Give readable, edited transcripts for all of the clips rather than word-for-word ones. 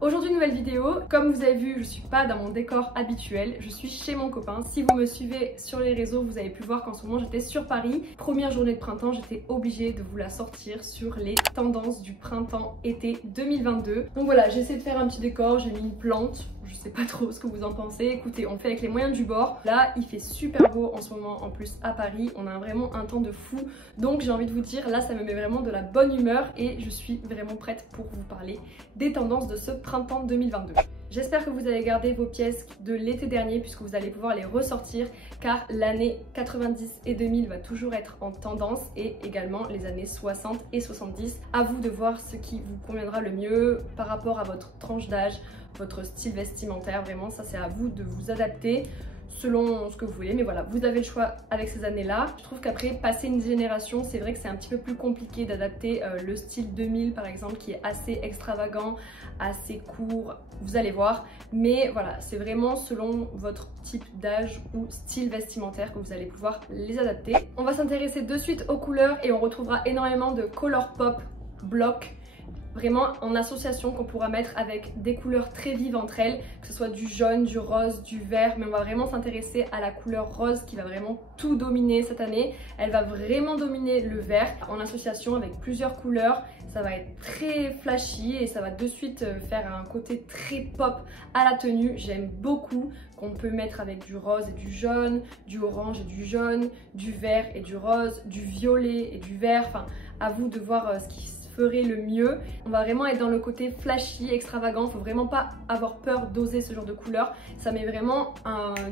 Aujourd'hui nouvelle vidéo. Comme vous avez vu, je suis pas dans mon décor habituel, je suis chez mon copain. Si vous me suivez sur les réseaux, vous avez pu voir qu'en ce moment j'étais sur Paris. Première journée de printemps, j'étais obligée de vous la sortir sur les tendances du printemps-été 2022. Donc voilà, j'ai essayé de faire un petit décor, j'ai mis une plante. Je sais pas trop ce que vous en pensez. Écoutez, on fait avec les moyens du bord. Là, il fait super beau en ce moment. En plus, à Paris, on a vraiment un temps de fou. Donc, j'ai envie de vous dire, là, ça me met vraiment de la bonne humeur et je suis vraiment prête pour vous parler des tendances de ce printemps 2022. J'espère que vous avez gardé vos pièces de l'été dernier puisque vous allez pouvoir les ressortir car l'année 90 et 2000 va toujours être en tendance et également les années 60 et 70. À vous de voir ce qui vous conviendra le mieux par rapport à votre tranche d'âge, votre style vestimentaire. Vraiment, ça c'est à vous de vous adapter selon ce que vous voulez, mais voilà, vous avez le choix avec ces années-là. Je trouve qu'après, passer une génération, c'est vrai que c'est un petit peu plus compliqué d'adapter le style 2000 par exemple, qui est assez extravagant, assez court, vous allez voir. Mais voilà, c'est vraiment selon votre type d'âge ou style vestimentaire que vous allez pouvoir les adapter. On va s'intéresser de suite aux couleurs et on retrouvera énormément de color pop blocs, vraiment en association qu'on pourra mettre avec des couleurs très vives entre elles, que ce soit du jaune, du rose, du vert, mais on va vraiment s'intéresser à la couleur rose qui va vraiment tout dominer cette année. Elle va vraiment dominer le vert en association avec plusieurs couleurs. Ça va être très flashy et ça va de suite faire un côté très pop à la tenue. J'aime beaucoup qu'on peut mettre avec du rose et du jaune, du orange et du jaune, du vert et du rose, du violet et du vert. Enfin, à vous de voir ce qui ferait le mieux. On va vraiment être dans le côté flashy, extravagant. Faut vraiment pas avoir peur d'oser ce genre de couleur. Ça met vraiment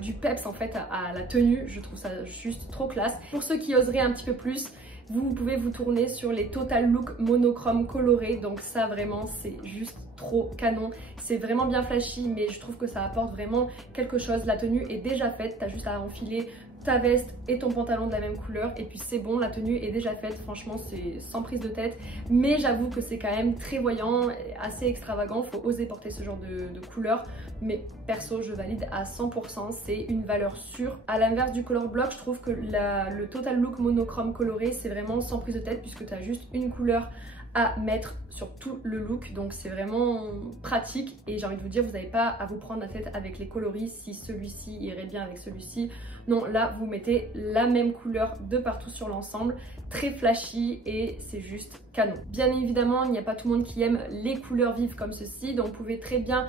du peps en fait à la tenue. Je trouve ça juste trop classe. Pour ceux qui oseraient un petit peu plus, vous pouvez vous tourner sur les Total Look monochrome colorés. Donc ça vraiment c'est juste trop canon. C'est vraiment bien flashy mais je trouve que ça apporte vraiment quelque chose. La tenue est déjà faite, t'as juste à enfiler ta veste et ton pantalon de la même couleur et puis c'est bon, la tenue est déjà faite. Franchement c'est sans prise de tête, mais j'avoue que c'est quand même très voyant, assez extravagant. Faut oser porter ce genre de couleur, mais perso je valide à 100%, c'est une valeur sûre. À l'inverse du color block, je trouve que le Total Look monochrome coloré c'est vraiment sans prise de tête puisque tu as juste une couleur à mettre sur tout le look, donc c'est vraiment pratique et j'ai envie de vous dire, vous n'avez pas à vous prendre la tête avec les coloris, si celui-ci irait bien avec celui-ci. Non, là vous mettez la même couleur de partout sur l'ensemble, très flashy et c'est juste canon. Bien évidemment, il n'y a pas tout le monde qui aime les couleurs vives comme ceci, donc vous pouvez très bien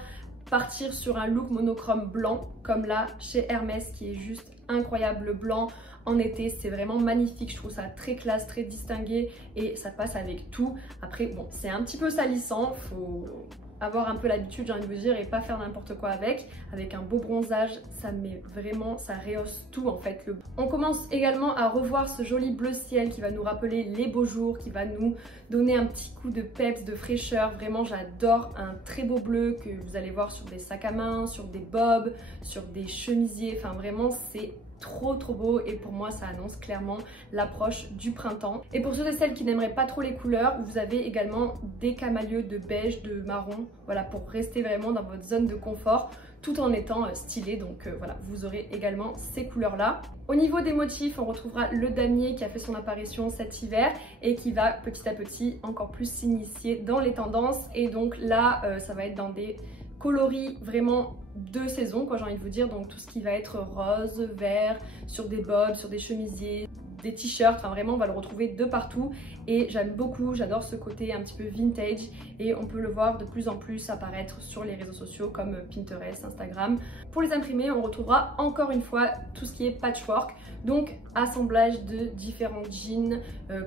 partir sur un look monochrome blanc comme là chez Hermès qui est juste incroyable. Le blanc en été c'est vraiment magnifique, je trouve ça très classe, très distingué et ça passe avec tout. Après bon, c'est un petit peu salissant, faut avoir un peu l'habitude, j'ai envie de vous dire, et pas faire n'importe quoi avec un beau bronzage, ça met vraiment, ça rehausse tout en fait. On commence également à revoir ce joli bleu ciel qui va nous rappeler les beaux jours, qui va nous donner un petit coup de peps, de fraîcheur. Vraiment j'adore un très beau bleu que vous allez voir sur des sacs à main, sur des bobs, sur des chemisiers, enfin vraiment c'est trop beau et pour moi ça annonce clairement l'approche du printemps. Et pour ceux et celles qui n'aimeraient pas trop les couleurs, vous avez également des camalieux de beige, de marron, voilà, pour rester vraiment dans votre zone de confort tout en étant stylé. Donc voilà, vous aurez également ces couleurs là. Au niveau des motifs, on retrouvera le damier qui a fait son apparition cet hiver et qui va petit à petit encore plus s'initier dans les tendances. Et donc là ça va être dans des coloris vraiment de saison, quoi, j'ai envie de vous dire. Donc tout ce qui va être rose, vert, sur des bobs, sur des chemisiers, des t-shirts, enfin vraiment on va le retrouver de partout et j'aime beaucoup, j'adore ce côté un petit peu vintage et on peut le voir de plus en plus apparaître sur les réseaux sociaux comme Pinterest, Instagram. Pour les imprimer, on retrouvera encore une fois tout ce qui est patchwork, donc assemblage de différents jeans,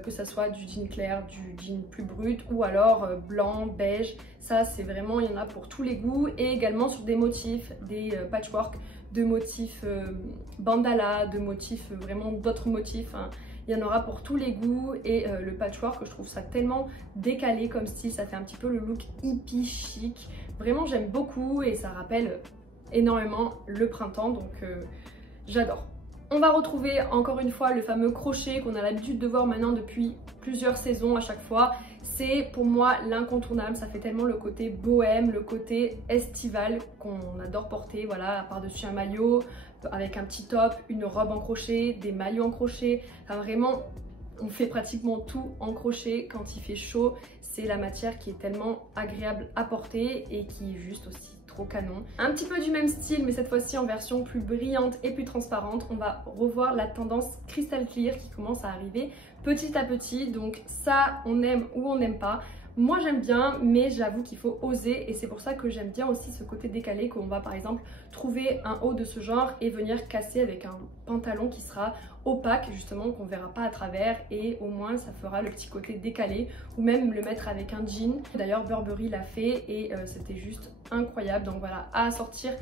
que ça soit du jean clair, du jean plus brut ou alors blanc, beige. Ça c'est vraiment, il y en a pour tous les goûts et également sur des motifs, des patchwork, de motifs bandala, de motifs vraiment d'autres motifs, hein. Il y en aura pour tous les goûts et le patchwork, je trouve ça tellement décalé comme style, ça fait un petit peu le look hippie chic. Vraiment j'aime beaucoup et ça rappelle énormément le printemps, donc j'adore. On va retrouver encore une fois le fameux crochet qu'on a l'habitude de voir maintenant depuis plusieurs saisons à chaque fois. C'est pour moi l'incontournable, ça fait tellement le côté bohème, le côté estival qu'on adore porter, voilà, par-dessus un maillot, avec un petit top, une robe en crochet, des maillots en crochet, enfin vraiment on fait pratiquement tout en crochet quand il fait chaud. c'est la matière qui est tellement agréable à porter et qui est juste aussi trop canon. Un petit peu du même style, mais cette fois-ci en version plus brillante et plus transparente. On va revoir la tendance Crystal Clear qui commence à arriver petit à petit, donc ça on aime ou on n'aime pas. Moi j'aime bien, mais j'avoue qu'il faut oser et c'est pour ça que j'aime bien aussi ce côté décalé, qu'on va par exemple trouver un haut de ce genre et venir casser avec un pantalon qui sera opaque justement, qu'on verra pas à travers, et au moins ça fera le petit côté décalé, ou même le mettre avec un jean. D'ailleurs Burberry l'a fait et c'était juste incroyable, donc voilà, à sortir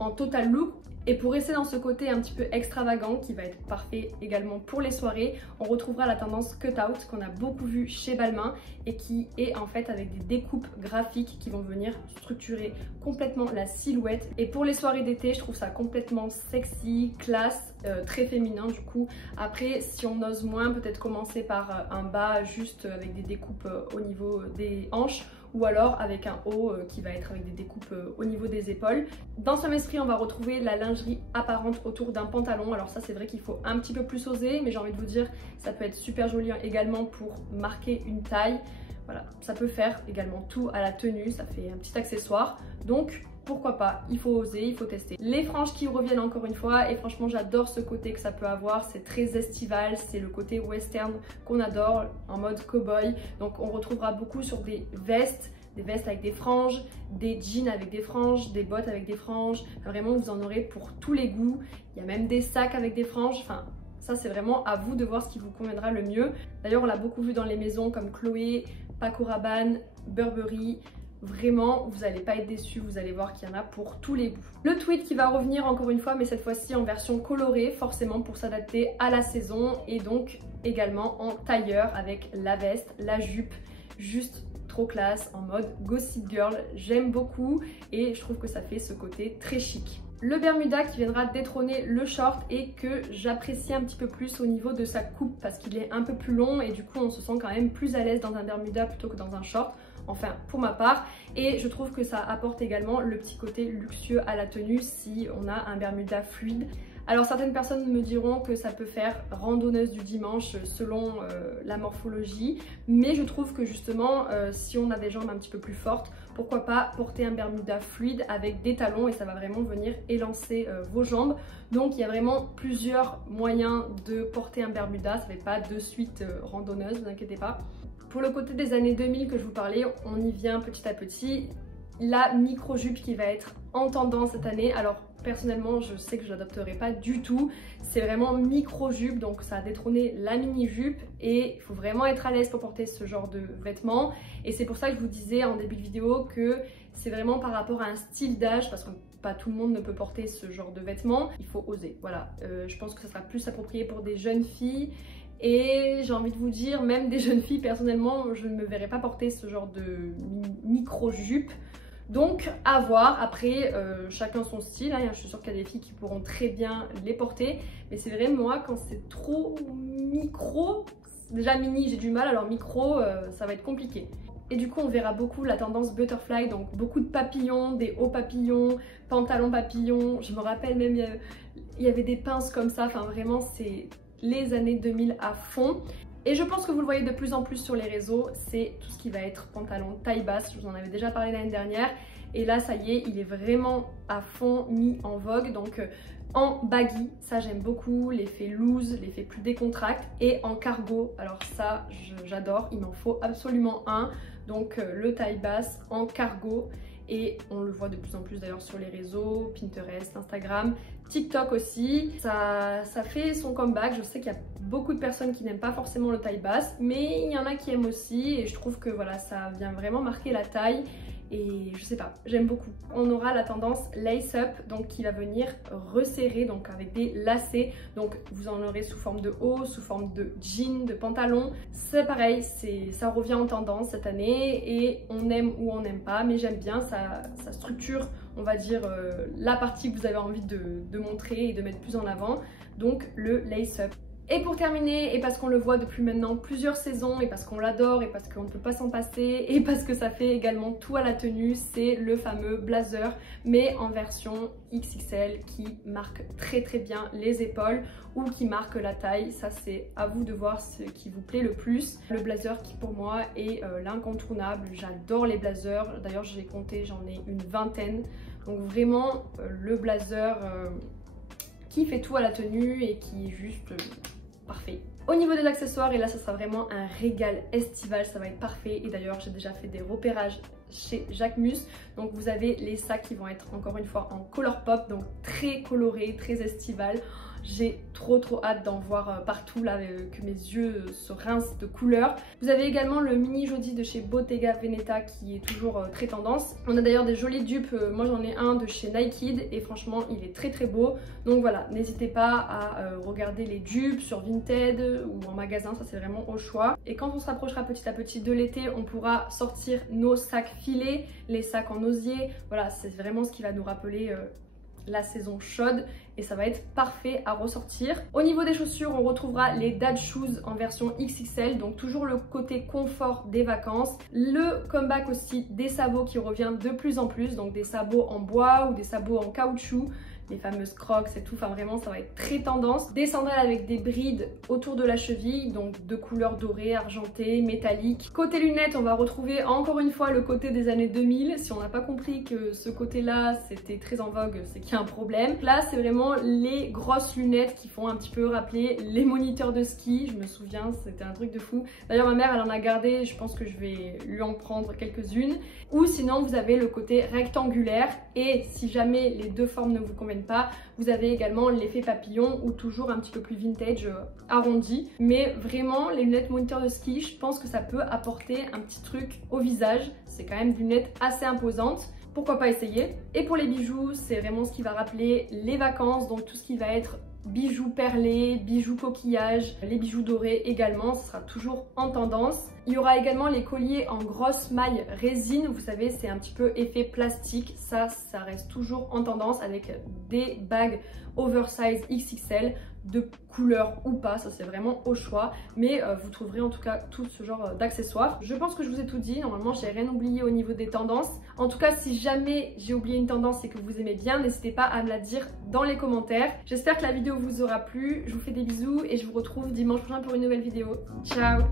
en total look. Et pour rester dans ce côté un petit peu extravagant qui va être parfait également pour les soirées, on retrouvera la tendance cut-out qu'on a beaucoup vu chez Balmain et qui est en fait avec des découpes graphiques qui vont venir structurer complètement la silhouette. Et pour les soirées d'été, je trouve ça complètement sexy, classe, très féminin du coup. Après, si on ose moins, peut-être commencer par un bas juste avec des découpes au niveau des hanches, ou alors avec un haut qui va être avec des découpes au niveau des épaules. Dans ce même esprit, on va retrouver la lingerie apparente autour d'un pantalon. Alors ça, c'est vrai qu'il faut un petit peu plus oser, mais j'ai envie de vous dire, ça peut être super joli également pour marquer une taille. Voilà, ça peut faire également tout à la tenue, ça fait un petit accessoire. Donc pourquoi pas, il faut oser, il faut tester. Les franges qui reviennent encore une fois, et franchement j'adore ce côté que ça peut avoir, c'est très estival, c'est le côté western qu'on adore, en mode cow-boy. Donc on retrouvera beaucoup sur des vestes avec des franges, des jeans avec des franges, des bottes avec des franges. Enfin, vraiment vous en aurez pour tous les goûts. Il y a même des sacs avec des franges, enfin ça c'est vraiment à vous de voir ce qui vous conviendra le mieux. D'ailleurs on l'a beaucoup vu dans les maisons comme Chloé, Paco Rabanne, Burberry. Vraiment, vous n'allez pas être déçus, vous allez voir qu'il y en a pour tous les goûts. Le tweed qui va revenir encore une fois, mais cette fois-ci en version colorée, forcément pour s'adapter à la saison, et donc également en tailleur avec la veste, la jupe, juste trop classe, en mode Gossip Girl. J'aime beaucoup et je trouve que ça fait ce côté très chic. Le Bermuda qui viendra détrôner le short et que j'apprécie un petit peu plus au niveau de sa coupe parce qu'il est un peu plus long et du coup on se sent quand même plus à l'aise dans un Bermuda plutôt que dans un short. Enfin pour ma part, et je trouve que ça apporte également le petit côté luxueux à la tenue si on a un Bermuda fluide. Alors certaines personnes me diront que ça peut faire randonneuse du dimanche selon la morphologie, mais je trouve que justement si on a des jambes un petit peu plus fortes, pourquoi pas porter un Bermuda fluide avec des talons et ça va vraiment venir élancer vos jambes. Donc il y a vraiment plusieurs moyens de porter un Bermuda, ça ne fait pas de suite randonneuse, vous inquiétez pas. Pour le côté des années 2000 que je vous parlais, on y vient petit à petit. La micro-jupe qui va être en tendance cette année. Alors personnellement, je sais que je l'adopterai pas du tout. C'est vraiment micro-jupe, donc ça a détrôné la mini-jupe et il faut vraiment être à l'aise pour porter ce genre de vêtements. Et c'est pour ça que je vous disais en début de vidéo que c'est vraiment par rapport à un style d'âge, parce que pas tout le monde ne peut porter ce genre de vêtements. Il faut oser, voilà. Je pense que ça sera plus approprié pour des jeunes filles. Et j'ai envie de vous dire, même des jeunes filles, personnellement, je ne me verrais pas porter ce genre de micro-jupe. Donc à voir, après chacun son style, hein. Je suis sûre qu'il y a des filles qui pourront très bien les porter. Mais c'est vrai, moi, quand c'est trop micro, déjà mini j'ai du mal, alors micro ça va être compliqué. Et du coup on verra beaucoup la tendance butterfly, donc beaucoup de papillons, des hauts papillons, pantalons papillons. Je me rappelle même il y avait des pinces comme ça, enfin vraiment c'est les années 2000 à fond. Et je pense que vous le voyez de plus en plus sur les réseaux, c'est tout ce qui va être pantalon taille basse. Je vous en avais déjà parlé l'année dernière et là ça y est, il est vraiment à fond mis en vogue. Donc en baggy, ça j'aime beaucoup, l'effet loose, l'effet plus décontracté, et en cargo, alors ça j'adore, il m'en faut absolument un. Donc le taille basse en cargo, et on le voit de plus en plus d'ailleurs sur les réseaux, Pinterest, Instagram, TikTok aussi. Ça fait son comeback. Je sais qu'il y a beaucoup de personnes qui n'aiment pas forcément le taille basse, mais il y en a qui aiment aussi, et je trouve que voilà, ça vient vraiment marquer la taille. Et je sais pas, j'aime beaucoup. On aura la tendance lace up, donc qui va venir resserrer, donc avec des lacets. Donc vous en aurez sous forme de haut, sous forme de jean, de pantalon. C'est pareil, ça revient en tendance cette année et on aime ou on n'aime pas, mais j'aime bien, ça structure, on va dire, la partie que vous avez envie de montrer et de mettre plus en avant. Donc le lace up. Et pour terminer, et parce qu'on le voit depuis maintenant plusieurs saisons, et parce qu'on l'adore, et parce qu'on ne peut pas s'en passer, et parce que ça fait également tout à la tenue, c'est le fameux blazer, mais en version XXL qui marque très bien les épaules ou qui marque la taille. Ça c'est à vous de voir ce qui vous plaît le plus. Le blazer qui pour moi est l'incontournable. J'adore les blazers, d'ailleurs j'ai compté, j'en ai une vingtaine. Donc vraiment le blazer qui fait tout à la tenue et qui est juste parfait. Au niveau des accessoires, et là ça sera vraiment un régal estival, ça va être parfait. Et d'ailleurs j'ai déjà fait des repérages chez Jacquemus. Donc vous avez les sacs qui vont être encore une fois en color pop, donc très coloré, très estival. J'ai trop hâte d'en voir partout là, que mes yeux se rincent de couleurs. Vous avez également le mini jodi de chez Bottega Veneta qui est toujours très tendance. On a d'ailleurs des jolis dupes, moi j'en ai un de chez Nike et franchement il est très beau. Donc voilà, n'hésitez pas à regarder les dupes sur Vinted ou en magasin, ça c'est vraiment au choix. Et quand on se rapprochera petit à petit de l'été, on pourra sortir nos sacs filets, les sacs en osier. Voilà, c'est vraiment ce qui va nous rappeler la saison chaude et ça va être parfait à ressortir. Au niveau des chaussures, on retrouvera les Dad Shoes en version XXL, donc toujours le côté confort des vacances. Le comeback aussi des sabots qui revient de plus en plus, donc des sabots en bois ou des sabots en caoutchouc, les fameuses crocs et tout, enfin vraiment ça va être très tendance. Des sandales avec des brides autour de la cheville, donc de couleurs dorées, argentées, métalliques. Côté lunettes, on va retrouver encore une fois le côté des années 2000. Si on n'a pas compris que ce côté-là c'était très en vogue, c'est qu'il y a un problème. Là c'est vraiment les grosses lunettes qui font un petit peu rappeler les moniteurs de ski, je me souviens, c'était un truc de fou. D'ailleurs ma mère elle en a gardé, je pense que je vais lui en prendre quelques-unes. Ou sinon vous avez le côté rectangulaire et si jamais les deux formes ne vous conviennent pas, vous avez également l'effet papillon ou toujours un petit peu plus vintage arrondi. Mais vraiment les lunettes moniteur de ski, je pense que ça peut apporter un petit truc au visage. C'est quand même des lunettes assez imposantes. Pourquoi pas essayer? Et pour les bijoux, c'est vraiment ce qui va rappeler les vacances, donc tout ce qui va être bijoux perlés, bijoux coquillages, les bijoux dorés également, ce sera toujours en tendance. Il y aura également les colliers en grosse maille résine, vous savez c'est un petit peu effet plastique, ça reste toujours en tendance avec des bagues oversize XXL de couleur ou pas, ça c'est vraiment au choix, mais vous trouverez en tout cas tout ce genre d'accessoires. Je pense que je vous ai tout dit, normalement j'ai rien oublié au niveau des tendances. En tout cas si jamais j'ai oublié une tendance et que vous aimez bien, n'hésitez pas à me la dire dans les commentaires. J'espère que la vidéo vous aura plu, je vous fais des bisous et je vous retrouve dimanche prochain pour une nouvelle vidéo. Ciao!